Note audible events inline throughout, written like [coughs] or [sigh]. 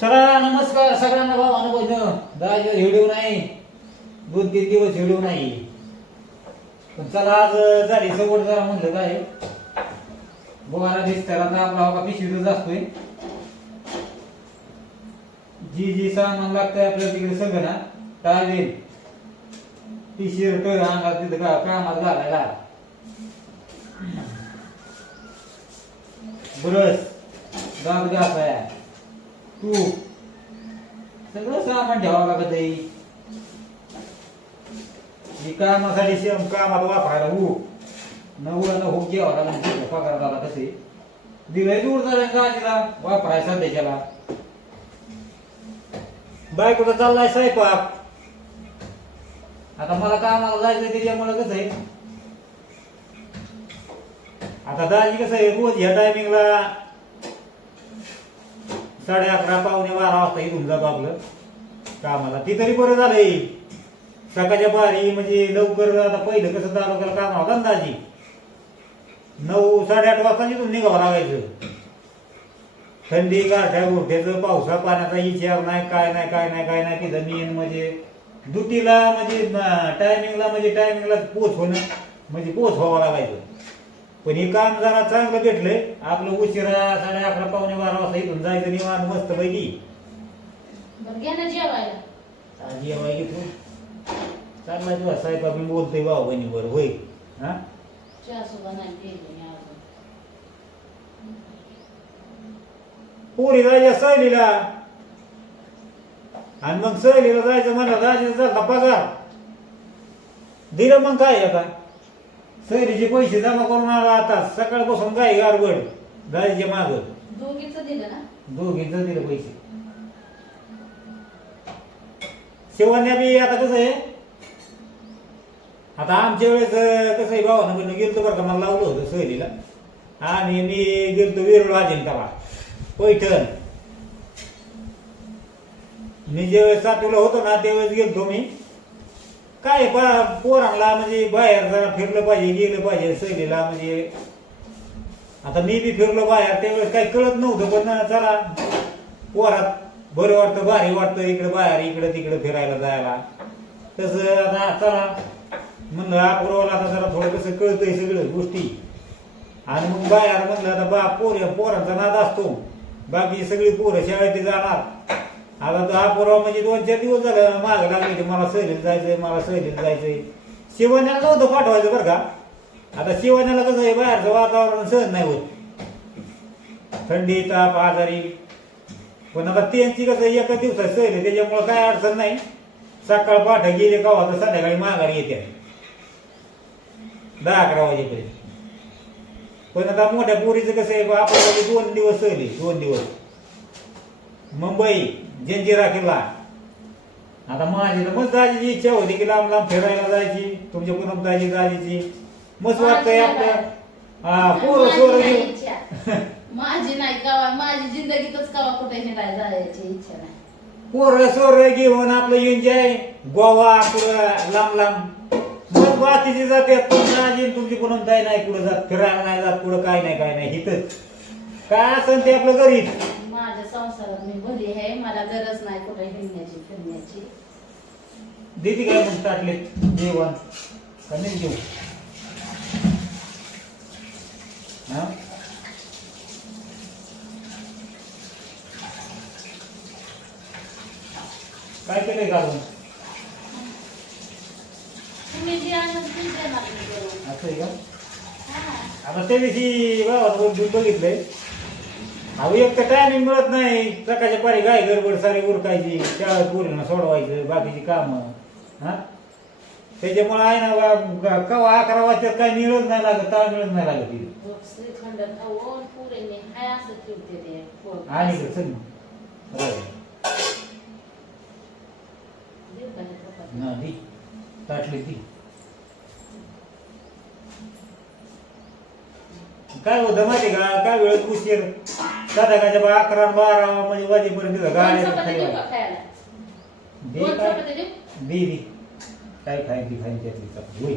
चला नमस्कार सगळ्यांना भावानं बहिण दहा व्हिडिओ नाही. दोन तीन दिवस व्हिडिओ नाही. पण चला आज झाली सवड जरा म्हणलं काय. बोगाला दिसताना आपला हवा पिशवीतच असतोय. जी जी सामान लागतंय आपल्या तिकडे सगळं ना टाळेल टी शर्ट अंगात तिथं का कामात घालायला. ब्रश दात घासाया तू. सगळं सामान ठेवावं लागत आहे ही कामासाठी शेम कामाला वापरायला हो. नवऱ्याला हो घ्यावा लागला पगार आला कसे दिलंय दूर झालं गाजीला वापराय सध्याच्याला. बायकोचा चाललाय स्वयंपाक. आता मला कामाला जायचं त्याच्यामुळे कसं आहे? आता दाजी कसं आहे रोज ह्या टायमिंगला साडे अकरा पावणे बारा वाजता इथून जातो आपलं कामाला. ती तरी बरं झालंय. सकाळच्या बारी म्हणजे लवकर आता पहिलं कसं तालुक्याला काम होता अंदाजी? नऊ साडेआठ वाजता इथून निघावं लागायचं. थंडी गारठ्या गोठ्याचं पावसा पाण्याचा विचार नाही काय नाही काय नाही काय नाही. तिथं मेन म्हणजे दुटीला म्हणजे टायमिंगला म्हणजे टायमिंगला पोच होणं म्हणजे पोच व्हावं लागायचं. पण हे काम जरा चांगलं भेटलंय. आपलं उशिरा साडे अकरा पावणे बारा वाजता इथून जायचं निवांत मस्त पैकी बरं घ्या ना जेवायला. आजी घेतो. चांगला तुझा साहेब मी बोलतोय भाऊ बहिणीवर होय. हा? चहा सुद्धा नाही पिली मी अजून. पोरी जायच्या सहलीला. आणि मग सहलीला जायचं म्हणलं जायचं झाला पगार. दिलं मग काय आता सहलीचे पैसे जमा करून आला आता. सकाळपासून काय गारबड जायचे माग. दोघीच दिलं ना? दोघींच दिलं पैसे. शिवण्या बी आता कसं आहे? आता आमच्या वेळेस कसं आहे भावानं गेलतो बरं का मला लावलं होतं सहलीला. आणि मी गेलतो विरळ अजिंठाला पैठण. मी ज्यावेळेस सातवीला होतो ना त्यावेळेस गेलतो मी. काय पा पोरांना म्हणजे बाहेर जरा फिरलं पाहिजे गेलं पाहिजे सहलीला म्हणजे. आता मी बी फिरलो बाहेर त्यावेळेस काही कळत नव्हतं पण चला पोरात बरं वाटतं भारी वाटतं इकडे बाहेर इकडं तिकडे फिरायला जायला. तसं आता चला म्हणलं अपुरवाला आता जरा थोडं कसं कळतंय सगळं गोष्टी. आणि मग बाहेर म्हणलं आता बा पोर पोरांचा नाद असतो. बाकी सगळी पोरं शाळेत जाणार. आता तो अपुरावा म्हणजे दोन चार दिवस झालं मागं लागले की मला सहलीत जायचंय मला सहलीत जायचंय. शिवण्याला नव्हतं पाठवायचं बरं का? आता शिवण्याला कसं आहे बाहेरचं वातावरण सहन नाही होत. थंडी ताप आजारी. पण आता त्यांची कसं एका दिवसात सहल त्याच्यामुळं काय अडचण नाही. सकाळ पाठ गेले का तर संध्याकाळी माघारी येते दहा अकरा वाजेपर्यंत. पण आता मोठ्या पोरीचं कसं आहे बा, आपल्याला दोन दिवस सहली दोन दिवस. मुंबई. जंजिरा किल्ला आता माझी तर मस्त जायची इच्छा होती की लांब लांब फिरायला जायची तुमच्या पुन्हा जायची जायची मस्त वाटतंय आपलं. हा पोरं सोरं घेऊन. माझी नाही कवा माझी जिंदगीतच कवा कुठे जायची इच्छा नाही. पोरं सोर घेऊन आपलं एन्जॉय गोवा पुढं लांब लांब. मग बाकीचे तुमच्या आजी तुमची कोणून काय नाही कुठं जात फिरायला नाही जात कुठं काय नाही काय नाही इथंच काय असेल ते आपलं घरीच माझ्या संसारात मी भली आहे मला गरज नाही कुठे हिंडण्याची फिरण्याची. देते काय टाकले जेवण. का नाही देऊ हा? काय केलंय घालून? तुम्ही जे आणून ते देणार मी जेवण. असं आहे का? हा. आता त्या दिवशी गावात दूध बघितलंय. अहो एक तर टायमिंग मिळत नाही सकाळच्या पारी गाय गडबड सारी उरकायची शाळेत पोरींना सोडवायचं बाकीची कामं हा त्याच्यामुळे आहे ना गा- कवा अकरा वाजतात काय मिळत नाही लागत ताळ मिळत नाही लागत इथं. मग श्रीखंड खाऊन पुरेने हाय असं ठेवते ते पोट. आणि इकडं चल मग. राहू दे. देऊ का हे चपाती? ना दी ताटली ती काय होतं माहिती का? काय वेळेत उशीर संध्याकाळच्या बा अकरा बारा म्हणजे वाजेपर्यंत दोन गाड्या चपात्या देऊ का खायला? दे दोन काय? चपात्या देऊ? काय खायची खायची त्यातली चपाती? होय.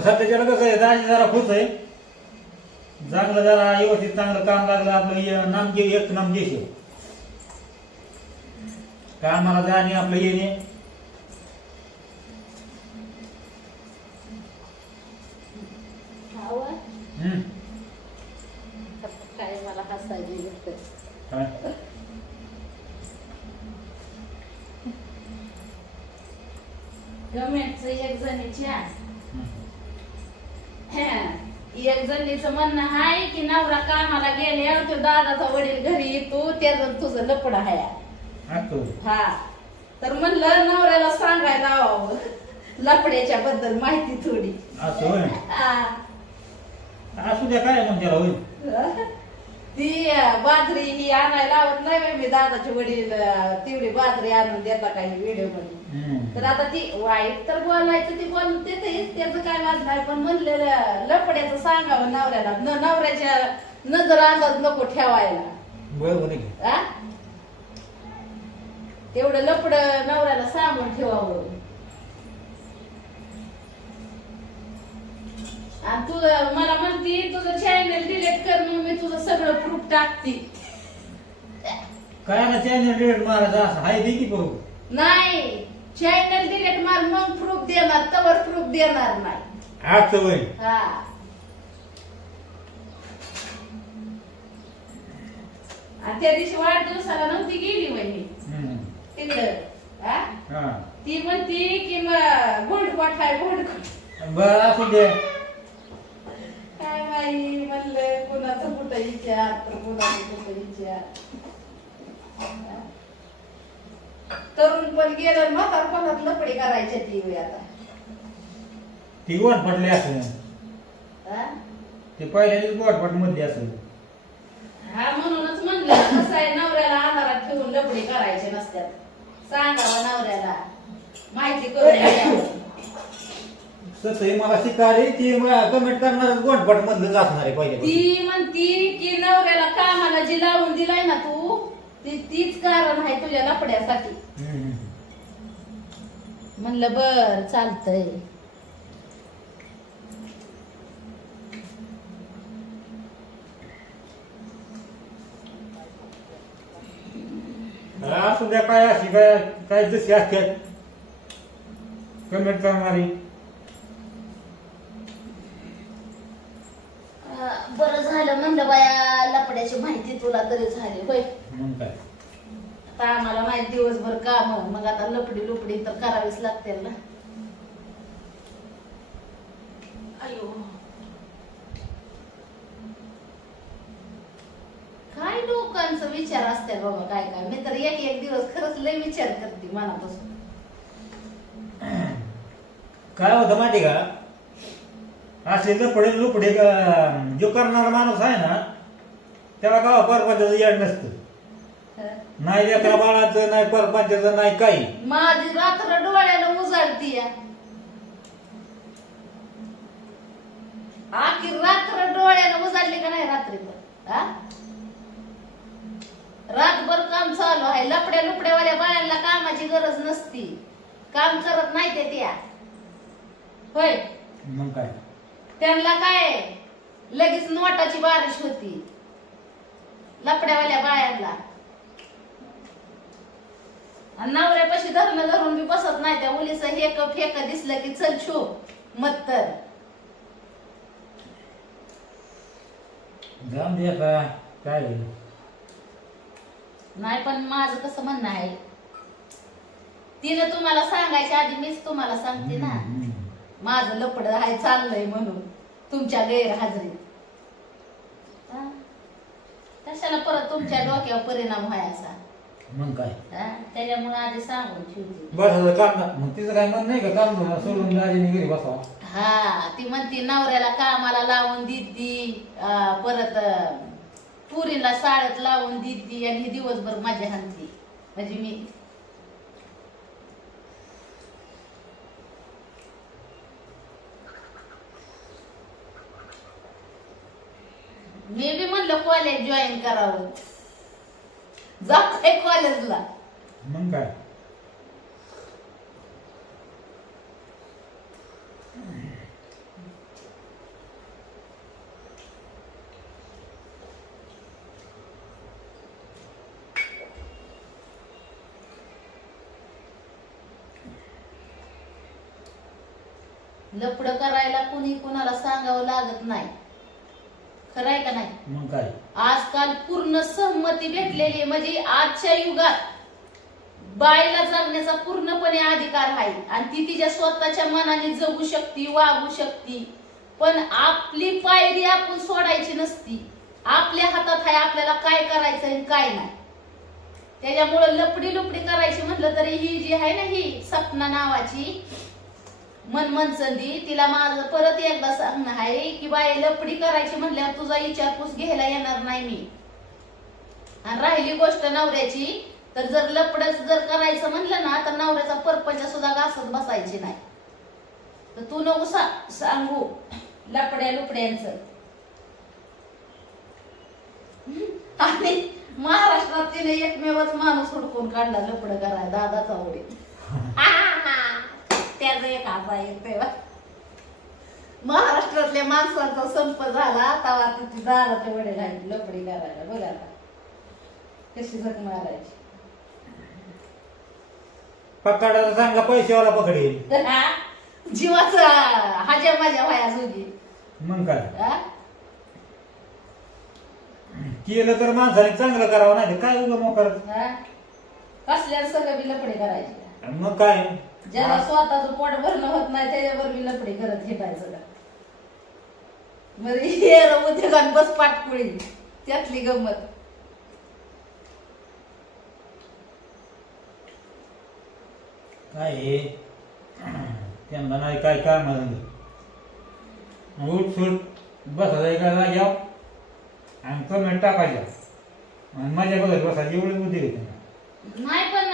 सध्याच्याला कसं आहे दाजी जरा खुश आहे चांगलं जरा व्यवस्थित चांगलं काम लागलं आपलं हे नामजे एक नामजेश आहे कामाला जाणे आपलं येणे. हम्म. काय मला हसायला. काय? एक जणीची आहे. एक जणीचं म्हणणं आहे की नवरा कामाला गेल्यावर तो दादाचा वडील घरी येतो त्याचं तुझं लपड आहे. हा तर म्हणलं नवऱ्याला सांगायला हवं. लपड्याच्या बद्दल माहिती थोडी. असं होय? हा. असू द्या काय मग त्याला होईल? ती अं, बाजरी ही आणायला लावत नाही बाई. मी दादाचे वडील अं, तेवढी बाजरी आणून देता काही व्हिडिओमध्ये. हम्म. तर आता ती वाईट तर बोलायचं ती बोलून देतेच त्याचं काय नाही पण म्हणलेलं लपड्याचं सांगावं नवऱ्याला. न नवऱ्याच्या नजर अंदाज नको ठेवायला. आहे? तेवढं लपड नवऱ्याला सांगून ठेवावं आणि तू मला म्हणती तुझं चॅनल डिलीट कर मग मी तुझं सगळं प्रूफ टाकते. काय ना चॅनल डिलीट मारायचं असं? दे की नाही. चॅनल डिलीट मार मग प्रूफ देणार तवर प्रूफ देणार नाही. असं हा. आणि त्या दिवशी वाढदिवसाला नव्हती गेली वहिनी. हम्म. तिकडं हा? हा. ती म्हणती की मग भोंडकोट आहे भोंडकोट बरं असू दे. काय माही म्हणलं कोणाचं कुठं विचार तर कोणाचं कुठं विचार? तरुण पण गेलं म्हातारपणात लपडी करायची ती वेळ आता. ती गोट पडली असेल. हा? ते पहिल्याच गोट मधली असेल. हा म्हणूनच म्हणलं कसं आहे नवऱ्याला आधारात ठेवून लपडी करायचे नसत्यात सांगावं नवऱ्याला. माहिती करून [coughs] द्यावं. मला शिकारी ती कमेंट करणार गोटपट असणार आहे पहिले ती म्हणती की नवऱ्याला कामाला जी लावून दिलाय ना तू ती तीच कारण आहे तुझ्या लपड्यासाठी म्हणलं बर चालतंय. असू द्या काय अशी काय काय जशी असतात कमेंट करणारी. बरं झालं म्हणलं बाया लपड्याची माहिती तुला तरी झाली होय. मग काय? आता आम्हाला माहिती दिवसभर काम मग आता लपडी लुपडी तर करावीच लागते ना. अयो. काय लोकांचं विचार असतात बाबा काय काय? मी तर एक एक दिवस खरंच लय विचार करते मनापासून. काय होतं माहिती का? असे लपडे लुपडे का- जो करणारा माणूस आहे ना त्याला गावा परपंचाचं याड नसतं. नाही लेकरा बाळाचं नाही परपंचाचं नाही काही. माझी रात्र डोळ्याला उजाडती आखी रात्र डोळ्याला उजाडली का नाही रात्री पण हा? रातभर काम चालू आहे. लपड्या लुपड्यावाल्या बायांना कामाची गरज नसती. काम करत नाही ते त्या. होय? मग काय? त्यांना काय? लगेच नोटाची बारिश होती. लपड्यावाल्या बायांना नवऱ्यापाशी धरणं धरून बी बसत नाही. त्या मुलीचं हेक फेक दिसलं की चल छो मत तर जाऊन दे आता काय. नाही पण माझं कसं म्हणणं आहे. तिनं तुम्हाला सांगायच्या आधी मीच तुम्हाला सांगते ना. माझं लपड आहे चाललंय म्हणून तुमच्या गैरहजेरीत? कशाला परत तुमच्या डोक्यावर परिणाम व्हायचा मग काय? हा? त्याच्यामुळे आधी सांगून ठेवते. बस काम ना मग तिचं काय मन नाही का? काम सोडून दाजीने घरी बसावा. हा ती म्हणती नवऱ्याला कामाला लावून देती अं, परत अं, पुरीला साळ्यात लावून देती आणि ही दिवसभर माझ्या हानती म्हणजे मी मी बी म्हणलं कॉलेज जॉईन करावं. जा काय कॉलेजला मग काय? लपड करायला कुणी कुणाला सांगावं लागत नाही. खरंय का नाही? मग काय? आजकाल पूर्ण सहमती भेटलेली आहे. म्हणजे आजच्या युगात बाईला जगण्याचा पूर्णपणे अधिकार आहे. आणि ती तिच्या स्वतःच्या मनाने जगू शकते वागू शकते. पण आपली पायरी आपण सोडायची नसती. आपल्या हातात आहे आपल्याला काय करायचं आणि काय नाही. त्याच्यामुळं लपडी लुपडी करायची म्हटलं तरी ही जी आहे ना ही सपना नावाची मनमनसंदी तिला माझं परत एकदा सांगणं आहे की बाई लपडी करायची म्हणल्यावर तुझा विचारपूस घ्यायला येणार नाही मी. आणि राहिली गोष्ट नवऱ्याची तर जर लपडच जर करायचं म्हणलं ना तर नवऱ्याचा परपंच सुद्धा घासत बसायची नाही. तर तू नको सांगू लपड्या लुपड्यांचं. आणि महाराष्ट्रात तिने एकमेवच माणूस हुडकून काढला लपड करायला दादाचा आवडीत. [laughs] त्याचा एक आजा येतोय. महाराष्ट्रातल्या माणसांचा संप झाला तेव्हा तिची दाराच्या वडे राहिली लपडी करायला. बघा कशी झक मारायची. पकडायला सांगा पैसेवाला पकडेल. जीवाचा हाज्या माझ्या वया सुधी मग काय? केलं तर माणसाने चांगलं करावं नाही तर काय उगं मोकर? कसल्या सगळं बी लपडे करायचे. मग काय? ज्याला स्वतःच पोट भरणं होत नाही त्याच्यावर बी लपडे करत हिटायचं का? बरं [laughs] हे उद्योगात बस पाटकुळी. त्यातली गंमत. काय हे? त्यांना नाही काय काय म्हणून उठ सुट. बसायचं एका आणि कमेंट टाकायच्या आणि माझ्या बघत बसायची. एवढी बुद्धी होती. नाही पण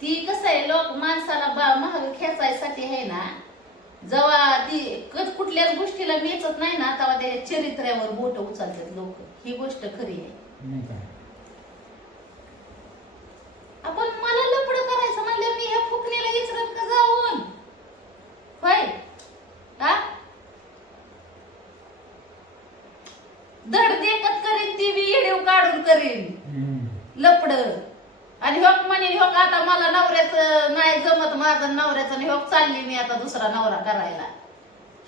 ती कसं आहे लोक माणसाला बा- महाग खेचायसाठी आहे ना जेव्हा ती कुठल्याच गोष्टीला मेचत नाही ना तेव्हा त्याच्या चरित्र्यावर बोट उचलतात लोक. ही गोष्ट खरी आहे मग काय आपण मला लपड करायचं म्हणलं मी ह्या फुकणीला विचारत का जाऊन होय हा धड देखत करीन ती बी येडीव काढून करीन हम्म. लपड आणि ह्योक म्हणे ह्योक आता मला नवऱ्याचं नाही जमत माझं नवऱ्याचं आणि ह्योक चालली मी आता दुसरा नवरा करायला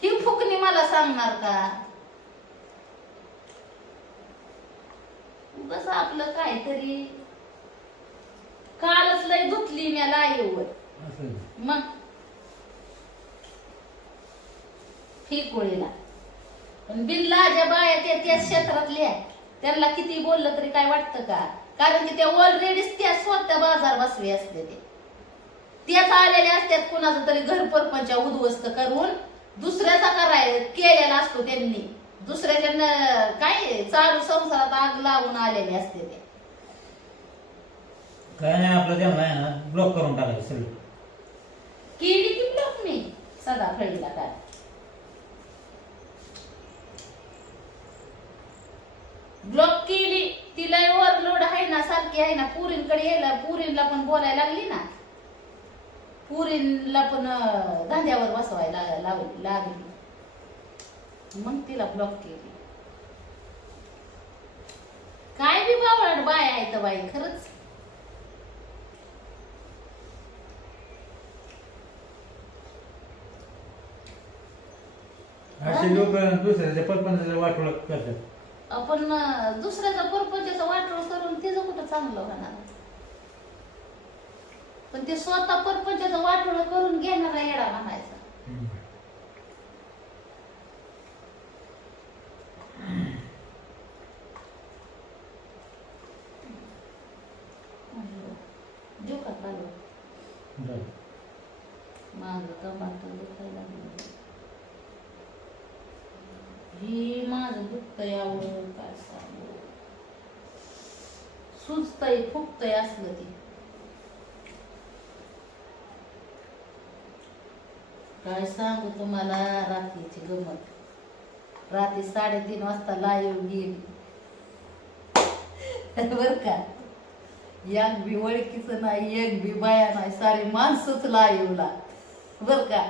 ही फुकणी मला सांगणार का उगाच आपलं काहीतरी कालच लय धुतली मी लाईवर असं मग फिरकोळीला पण बिनलाच्या बाया त्या त्याच क्षेत्रातल्या त्यांना किती बोललं तरी काय वाटतं का? कारण की त्या ऑलरेडीच त्या स्वतः बाजार बसवे असते ते. त्याच आलेले असतात कुणाचं तरी घर परपंच उद्ध्वस्त करून दुसऱ्याचा कराय केलेला असतो त्यांनी. दुसऱ्याच्या काय चालू संसारात आग लावून आलेले असते ते. काय नाही आपलं त्यांना आहे ना ब्लॉक करून टाकायचं सगळं. केली की ब्लॉक मी? सदा फळीला काय? ब्लॉक केली तिला ओव्हरलोड आहे ना सारखी आहे ना. पुरींकडे यायला पुरींला पण बोलायला लागली ना. पुरींला पण धांद्यावर बसवायला लावली लागली. मग तिला ब्लॉक केली. काय बी बावळट बाय आहे तर बाई खरंच. असे लोक दुसऱ्याच्या परपंचाचं करतात. आपण अं, दुसऱ्याचा परपंचाचा वाटोळ करून तिचं कुठं चांगलं होणार? पण ते स्वतः परपंचाचा वाटोळ करून घेणारा येडा म्हणायचा. माझं ही माझं दुखतं यावं काय सांगू सुचतय फुकतय असलं ती. काय सांगू तुम्हाला रात्रीची गमत. रात्री साडेतीन वाजता लाईव्ह गेली. बर का? एक बी ओळखीच नाही एक बी बाया नाही सारी माणसंच लाईव्हला बर का?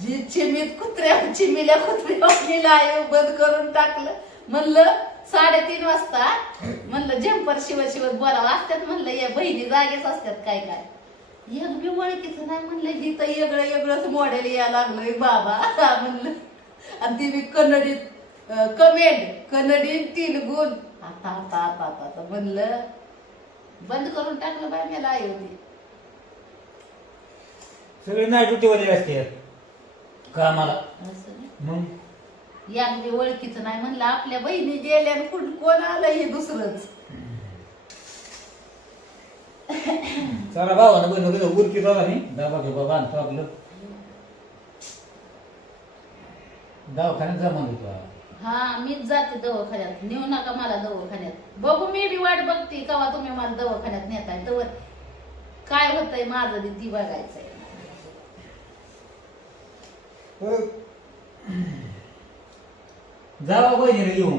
जी चिमीत कुत्र्या चिमील्या कुत्र्या लाईव्ह बंद करून टाकलं. म्हणलं साडेतीन वाजता म्हणलं जम्पर शिव शिवत बोलावं असतात म्हणलं या बहिणी जागेच असतात काय काय. एक बी ओळखीचं नाही म्हणलं ही तर वेगळं वेगळंच मॉडेल यायला लागलंय बाबा म्हणलं. आणि ती बी कन्नडीत कमेंट कन्नडीत तेलगून आता आता आता आता आता म्हणलं बंद करून टाकलं बाय मला आई होती सगळे नाईट ड्युटीवाले असते कामाला. मग? याक बी ओळखीचं नाही म्हणलं आपल्या बहिणी गेल्या आणि कुठं कोण आलं हे दुसरंच? चला भावानं बहिण वगैरे उरकी बघा नाही? दाबा घे बाबा आणतो आपलं. दवाखान्यात जमा होतो हा मीच जाते दवाखान्यात. नेऊ नका मला दवाखान्यात. बघू मी बी वाट बघते कवा तुम्ही मला दवाखान्यात नेताय. तर काय होतंय माझं बी ती बघायचंय. जावा बहिणीला घेऊन.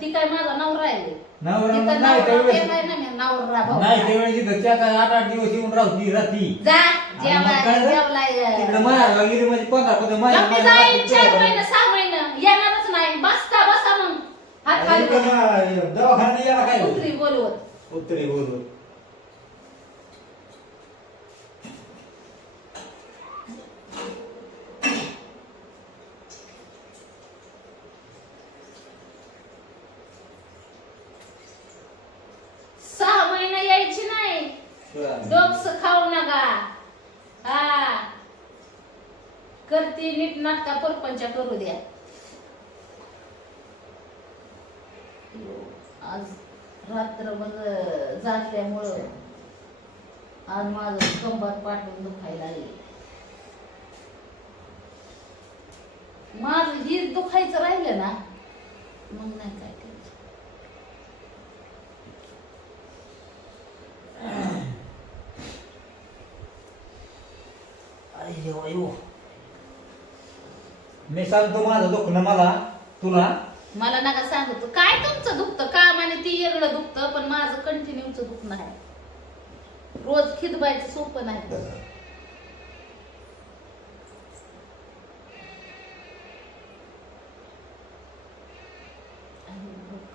ती काय माझा नवरा आहे. नवरा तिथं मग नाही नवरा त्यावेळेस केलाय ना मी नवरा भाऊ. नाही त्यावेळेस इथं त्या काय आठ आठ दिवस येऊन राहती राहती. जा आणि मग काय झालं? जेवलाय. गेली म्हणजे पंधरा पंधरा माया मग मी जाईन चार महिने सहा महिने येणारच नाही. बसता बसा मग. हात खाली. करून. दवाखान्यात यायला काय उतरी बोलवत. उत्तरी बरोबर सहा महिने यायची नाही डोक्स खाऊ नका हा करती नीट नाटका परपंच करू द्या आज रात्रभर जागल्यामुळं आज माझं कंबर पाठवून दुखायला लागले. माझं हीच दुखायचं राहिलं ना मग नाही काय. मी सांगतो माझं दुखणं मला तुला. मला नका सांगतो काय तुमचं दुखतं? कामाने ती वेगळं दुखतं पण माझं कंटिन्यूचं दुखणं आहे. रोज खिदबायचं सोपं नाही.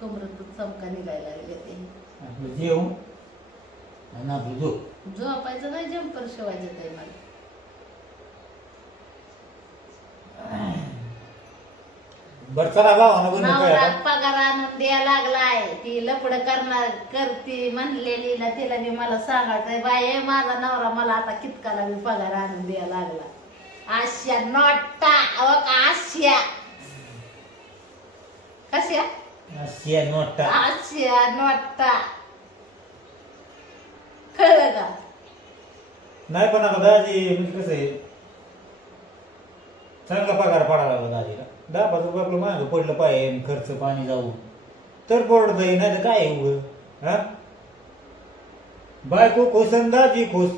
कमरत चमका निघायला लागले ते. आपलं जेव. आणि आपली झोप. झोपायचं नाही जम्पर शिवायचं ते मला. बरं चला भावानं काय नवरा आता? द्यायला लागलाय. ती लपड करणार करते म्हणलेली ना तिला मी मला सांगायचंय बाय माझा नवरा मला आता कितकाला मी पगार आणून द्यायला लागला. आश्या नोटा अहो का आश्या कशा? शिया नोटा. आश्या नोटा. कळलं का? नाही पण आता दाजी म्हणजे कसं आहे चांगला पगार पडायला लागला दाजीला. दहा पाच रुपये आपलं मागं पडलं पाहिजे खर्च पाणी जाऊ तर पडत नाही तर काय उगं? हा? बायको खुश आणि दाजी खुश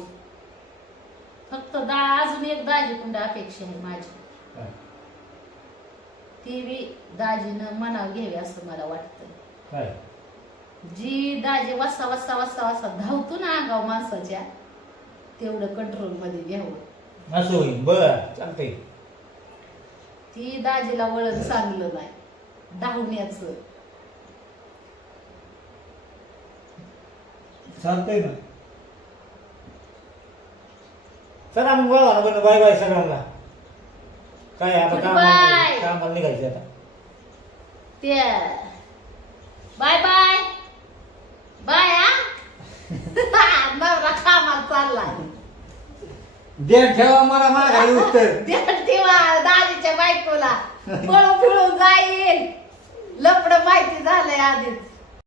फक्त दा अजून एक दाजी कुंड अपेक्षा आहे माझी. हा. ती बी दाजीनं मनाव घ्यावी असं मला वाटतं. काय? जी दाजी वसा वसा वसा वसा धावतो ना अंगाव माणसाच्या तेवढं कंट्रोलमध्ये घ्यावं. असं होईल. बर चालतंय. ती दाजीला वळण चांगलं नाही. धावण्याचं. चालतंय ना. चला मग बघा ना बरं बाय बाय सगळ्यांना. काय आता Goodbye. कामाला कामाला निघायचं आता. ते बाय बाय. बाय हा. [laughs] नवरा कामाला चाललाय. द्या ठेवा मला माघारी उत्तर ध्यान [laughs] ठेवा दाजीच्या बायकोला. पळून फिळून जाईल. लपड माहिती झालंय आधीच.